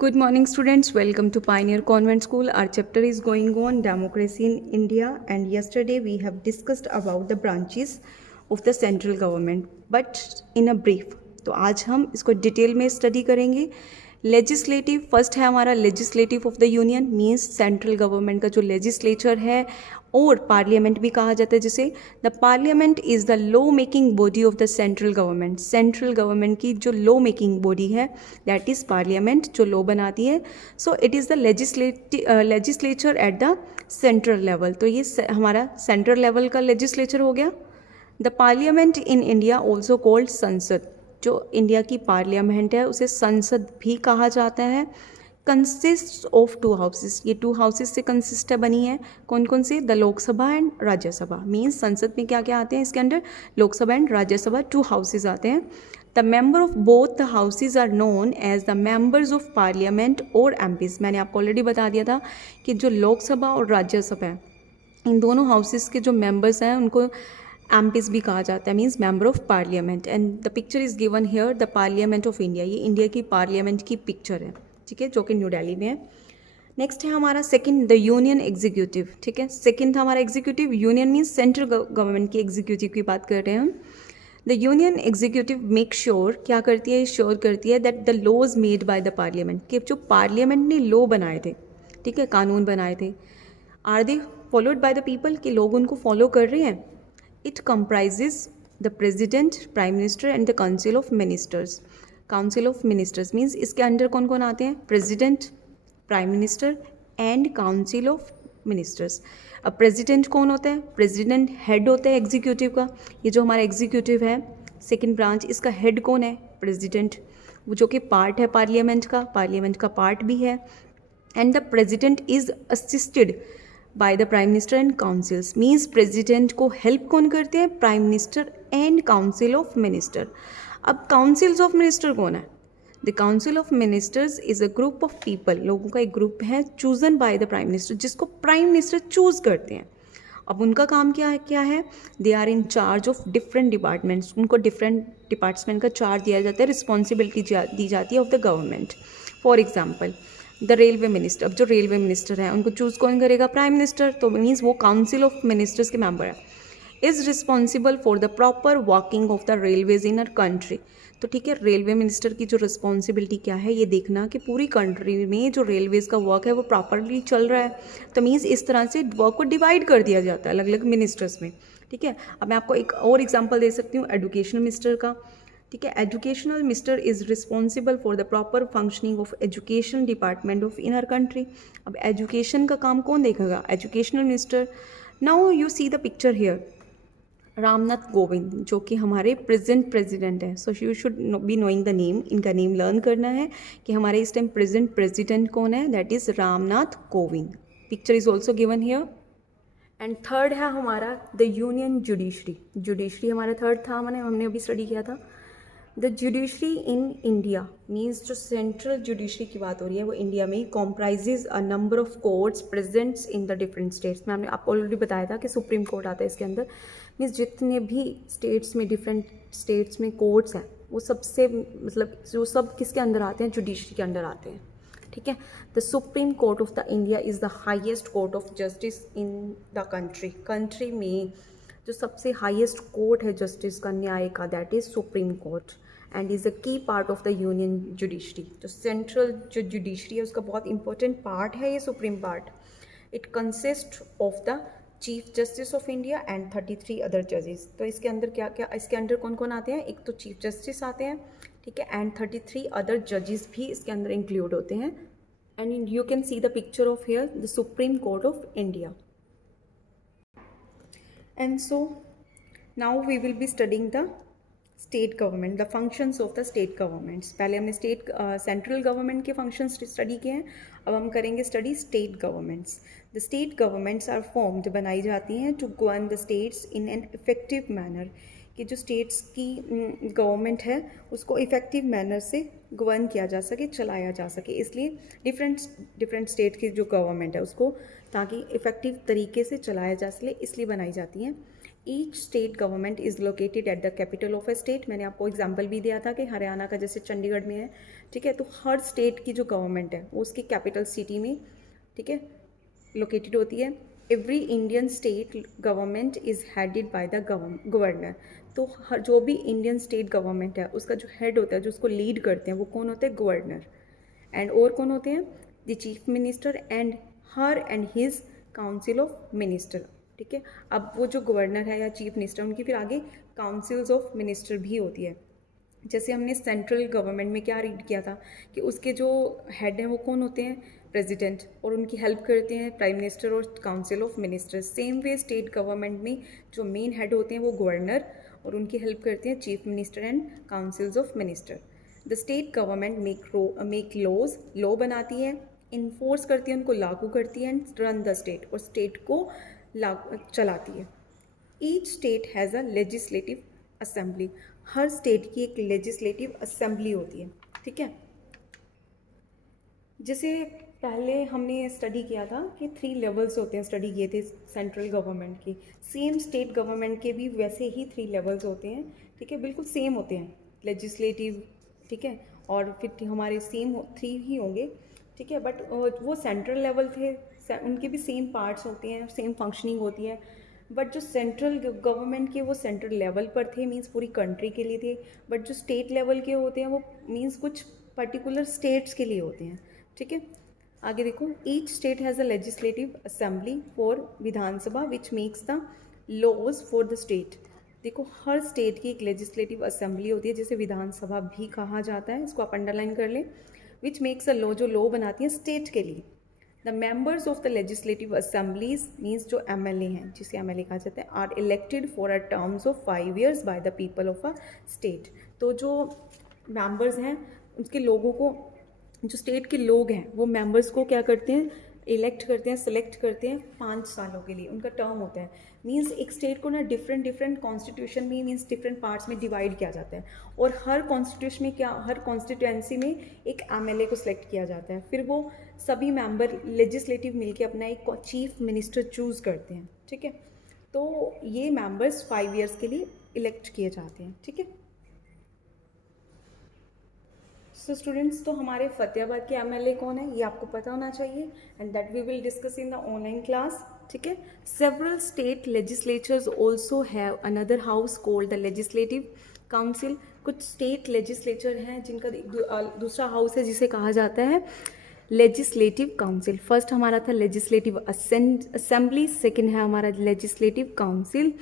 Good morning, students. Welcome to Pioneer Convent School. Our chapter is going on democracy in India, and yesterday we have discussed about the branches of the central government, but in a brief. तो आज हम इसको detail में study करेंगे. Legislative first है हमारा legislative of the union means central government का जो लेजिस्लेचर है और पार्लियामेंट भी कहा जाता है जिसे the parliament is the law making body of the central government. Central government की जो लॉ मेकिंग बॉडी है दैट इज़ पार्लियामेंट जो लॉ बनाती है. So it is the legislature at the central level. तो ये हमारा सेंट्रल लेवल का लेजिस्लेचर हो गया. The parliament in India also called संसद. जो इंडिया की पार्लियामेंट है उसे संसद भी कहा जाता है. Consist of two houses. ये टू हाउसेस से कंसिस्ट बनी है. कौन कौन से? The Lok Sabha and Rajya Sabha. Means संसद में क्या क्या आते हैं इसके अंदर? Lok Sabha and Rajya Sabha two houses आते हैं. The member of both the houses are known as the members of parliament और एमपीज. मैंने आपको ऑलरेडी बता दिया था कि जो लोकसभा और राज्यसभा है इन दोनों हाउसेस के जो मेंबर्स हैं उनको एमपीज भी कहा जाता है. Means member of parliament. And the picture is given here the parliament of India. ये इंडिया की पार्लियामेंट की पिक्चर है, ठीक है, जो कि न्यू दिल्ली में है. नेक्स्ट है हमारा सेकंड द यूनियन एग्जीक्यूटिव. ठीक है, सेकंड था हमारा executive. Union means central government की एग्जीक्यूटिव की बात कर रहे हैं हम. The union executive make sure क्या करती है? श्योर करती है that the laws made by the parliament. कि जो पार्लियामेंट ने लॉ बनाए थे, ठीक है, कानून बनाए थे, are they followed by the people, कि लोग उनको फॉलो कर रहे हैं. It comprises the president, prime minister and the council of ministers. Council of ministers means इसके अंदर कौन कौन आते हैं? President, prime minister and council of ministers. अब प्रेसिडेंट कौन होता है? प्रेसिडेंट हेड होता है एग्जीक्यूटिव का. ये जो हमारा एग्जीक्यूटिव है सेकेंड ब्रांच, इसका हेड कौन है? प्रेसिडेंट, वो जो कि पार्ट है पार्लियामेंट का पार्ट भी है. And the president is assisted by the prime minister and councils. Means president को हेल्प कौन करते हैं? Prime minister and council of minister. अब काउंसिल्स ऑफ मिनिस्टर कौन है? The council of ministers is a group of people. लोगों का एक ग्रुप है chosen by the prime minister, जिसको प्राइम मिनिस्टर चूज करते हैं. अब उनका काम क्या है? They are in charge of different departments. उनको डिफरेंट डिपार्टमेंट का चार्ज दिया जाता है, रिस्पॉन्सिबिलिटी दी जाती है of the government. For example the railway minister. अब जो रेलवे मिनिस्टर है उनको चूज़ कौन करेगा? Prime minister. तो मीन्स वो काउंसिल ऑफ मिनिस्टर्स के मेंबर है. Is responsible for the proper working of the railways in or country. तो ठीक है, रेलवे मिनिस्टर की जो रिस्पॉन्सिबिलिटी क्या है? ये देखना कि पूरी कंट्री में जो रेलवेज का वर्क है वो प्रॉपरली चल रहा है. तो मीन्स इस तरह से वर्क को डिवाइड कर दिया जाता है अलग अलग मिनिस्टर्स में. ठीक है, अब मैं आपको एक और एग्जाम्पल दे सकती हूँ एजुकेशन मिनिस्टर का. ठीक है, educational minister is responsible for the proper functioning of education department of in our country. अब एजुकेशन का काम कौन देखेगा? Educational minister. Now you see the picture here Ramnath Kovind, जो कि हमारे प्रेजेंट प्रेसिडेंट है. So you should be knowing the name. इनका नेम लर्न करना है कि हमारे इस टाइम प्रेजेंट प्रेसिडेंट कौन है. That is Ramnath Kovind. Picture is also given here. And third है हमारा द यूनियन जुडिशरी. जुडिशरी हमारा थर्ड था, हमने अभी स्टडी किया था. The judiciary in India means जो सेंट्रल जुडिशरी की बात हो रही है वो इंडिया में comprises a number of courts presents in the different states. मैंने आपको ऑलरेडी बताया था कि सुप्रीम कोर्ट आता है इसके अंदर. मीन्स जितने भी स्टेट्स में डिफरेंट स्टेट्स में कोर्ट्स हैं वो सबसे मतलब जो सब किसके अंदर आते हैं? जुडिशरी के अंदर आते हैं. ठीक है, the supreme court of the India is the highest court of justice in the country में जो सबसे हाईएस्ट कोर्ट है जस्टिस का, न्याय का, that is supreme court. And is a key part of the union judiciary. जो central जो judiciary है उसका बहुत इंपॉर्टेंट पार्ट है ये supreme part. It consist of the chief justice of India and 33 other जजेस. तो इसके अंदर क्या क्या, इसके अंदर कौन कौन आते हैं? एक तो चीफ जस्टिस आते हैं, ठीक है, एंड 33 अदर जजेस भी इसके अंदर इंक्लूड होते हैं. And you can see the picture of here the supreme court of India. And so now we will be studying the state government, the functions of the state governments. पहले हमने state central government के functions study किए हैं, अब हम करेंगे study state governments. The state governments are formed, बनाई जाती हैं to govern the states in an effective manner. कि जो स्टेट्स की गवर्नमेंट है उसको इफ़ेक्टिव मैनर से गवर्न किया जा सके, चलाया जा सके. इसलिए डिफरेंट स्टेट की जो गवर्नमेंट है उसको ताकि इफ़ेक्टिव तरीके से चलाया जा सके, इसलिए बनाई जाती हैं. Each state government is located at the capital of a state. मैंने आपको एग्जांपल भी दिया था कि हरियाणा का जैसे चंडीगढ़ में है, ठीक है। तो हर स्टेट की जो गवर्नमेंट है वो उसकी कैपिटल सिटी में, ठीक है, लोकेटेड होती है। Every Indian state government is headed by the governor. तो हर जो भी इंडियन स्टेट गवर्नमेंट है उसका जो हेड होता है, जो उसको लीड करते हैं, वो कौन होते हैं? गवर्नर। एंड और कौन होते हैं? The chief minister and her and his council of minister, ठीक है। अब वो जो गवर्नर है या चीफ मिनिस्टर, उनकी फिर आगे काउंसिल्स ऑफ मिनिस्टर भी होती है। जैसे हमने सेंट्रल गवर्नमेंट में क्या रीड किया था कि उसके जो हेड हैं वो कौन होते हैं? प्रेसिडेंट, और उनकी हेल्प करते हैं प्राइम मिनिस्टर और council of minister. Same way state government में जो मेन हेड होते हैं वो गवर्नर, और उनकी हेल्प करते हैं chief minister and councils of minister. The state government make laws, law बनाती है, इन्फोर्स करती है, उनको लागू करती है, एंड रन द स्टेट, और स्टेट को चलाती है। Each state has a legislative assembly, हर स्टेट की एक लेजिस्लेटिव असेंबली होती है, ठीक है। जैसे पहले हमने स्टडी किया था कि 3 लेवल्स होते हैं, स्टडी किए थे सेंट्रल गवर्नमेंट के, सेम स्टेट गवर्नमेंट के भी वैसे ही 3 लेवल्स होते हैं, ठीक है, बिल्कुल सेम होते हैं, लेजिस्लेटिव, ठीक है, और फिर हमारे सेम 3 ही होंगे, ठीक है। बट वो सेंट्रल लेवल थे, उनके भी सेम पार्ट्स होते हैं, सेम फंक्शनिंग होती है। बट जो सेंट्रल गवर्नमेंट के वो सेंट्रल लेवल पर थे, मींस पूरी कंट्री के लिए थे। बट जो स्टेट लेवल के होते हैं वो मींस कुछ पर्टिकुलर स्टेट्स के लिए होते हैं, ठीक है। आगे देखो, each state has a legislative assembly for Vidhan Sabha which makes the laws for the state. देखो, हर स्टेट की एक लेजिस्लेटिव असेंबली होती है जिसे विधानसभा भी कहा जाता है, इसको आप अंडरलाइन कर लें। विच मेक्स अ लॉ, जो लॉ बनाती है स्टेट के लिए। The members of the legislative assemblies means जो MLA हैं, जिसे MLA कहा जाता है, are elected for a terms of 5 years by the people of a state. तो जो मेंबर्स हैं उसके लोगों को, जो स्टेट के लोग हैं वो मेंबर्स को क्या करते हैं? इलेक्ट करते हैं, सेलेक्ट करते हैं 5 सालों के लिए, उनका टर्म होता है। मीन्स एक स्टेट को ना डिफरेंट कॉन्स्टिट्यूशन में, मीन्स डिफरेंट पार्ट्स में डिवाइड किया जाता है, और हर कॉन्स्टिट्यूशन में क्या, हर कॉन्स्टिट्यूएंसी में एक MLA को सिलेक्ट किया जाता है। फिर वो सभी मेंबर लेजिस्लेटिव मिलके अपना एक चीफ मिनिस्टर चूज़ करते हैं, ठीक है। तो ये मेंबर्स 5 years के लिए इलेक्ट किए जाते हैं, ठीक है। सो स्टूडेंट्स, तो हमारे फतेहाबाद के MLA कौन है ये आपको पता होना चाहिए, and that we will discuss in the online class, ठीक है। Several state legislatures also have another house called the legislative council. कुछ स्टेट लेजिस्लेचर हैं जिनका दूसरा हाउस है जिसे कहा जाता है लेजिस्लेटिव काउंसिल। फर्स्ट हमारा था लेजिस्लेटिव असेंबली, सेकंड है हमारा लेजिस्लेटिव काउंसिल,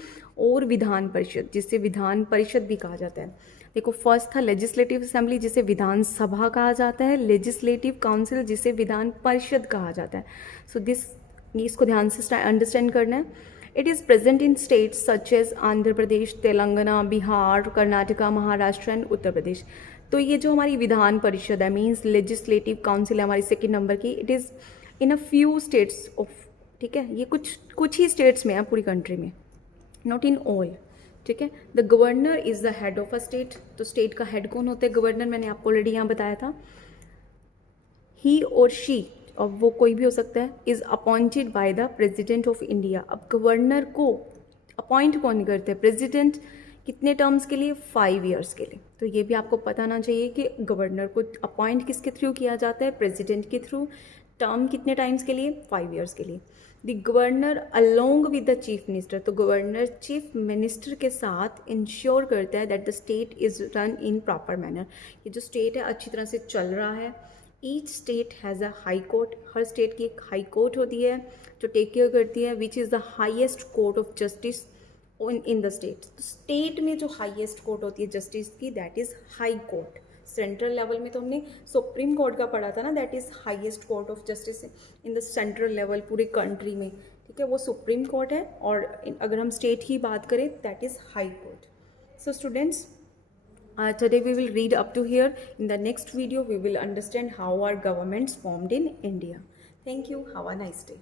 और विधान परिषद, जिसे विधान परिषद भी कहा जाता है। देखो, फर्स्ट था लेजिस्लेटिव असेंबली जिसे विधानसभा कहा जाता है, लेजिस्लेटिव काउंसिल जिसे विधान परिषद कहा जाता है। सो इसको ध्यान से अंडरस्टैंड करना है। It is present in states such as Andhra Pradesh, Telangana, Bihar, Karnataka, Maharashtra and Uttar Pradesh. तो ये जो हमारी विधान परिषद है, मीन्स लेजिस्लेटिव काउंसिल है हमारी सेकेंड नंबर की, it is in a few states of, ठीक है, ये कुछ ही स्टेट्स में है पूरी कंट्री में, नॉट इन ऑल, ठीक है। The governor is the head of a state. तो स्टेट का हेड कौन होता है? गवर्नर। मैंने आपको ऑलरेडी यहाँ बताया था। ही और शी, अब वो कोई भी हो सकता है, is appointed by the president of India. अब गवर्नर को अपॉइंट कौन करते हैं? प्रेसिडेंट। कितने टर्म्स के लिए? 5 years के लिए। तो ये भी आपको पता होना चाहिए कि गवर्नर को अपॉइंट किसके थ्रू किया जाता है? प्रेसिडेंट के थ्रू। टर्म कितने टाइम्स के लिए? 5 years के लिए। The governor along with the chief minister, तो गवर्नर चीफ मिनिस्टर के साथ इंश्योर करता है that the state is run in proper manner, ये जो स्टेट है अच्छी तरह से चल रहा है। Each state has a high court, her state की एक हाई कोर्ट होती है जो टेक केयर करती है, which is the highest court of justice in the state. State में जो हाईएस्ट कोर्ट होती है जस्टिस की, that is high court. Central level में तो हमने सुप्रीम कोर्ट का पढ़ा था ना, that is highest court of justice in the central level पूरे कंट्री में, ठीक है, वो सुप्रीम कोर्ट है। और अगर हम स्टेट की बात करें, that is high court. So students, today we will read up to here. In the next video we will understand how our governments formed in India. Thank you. Have a nice day.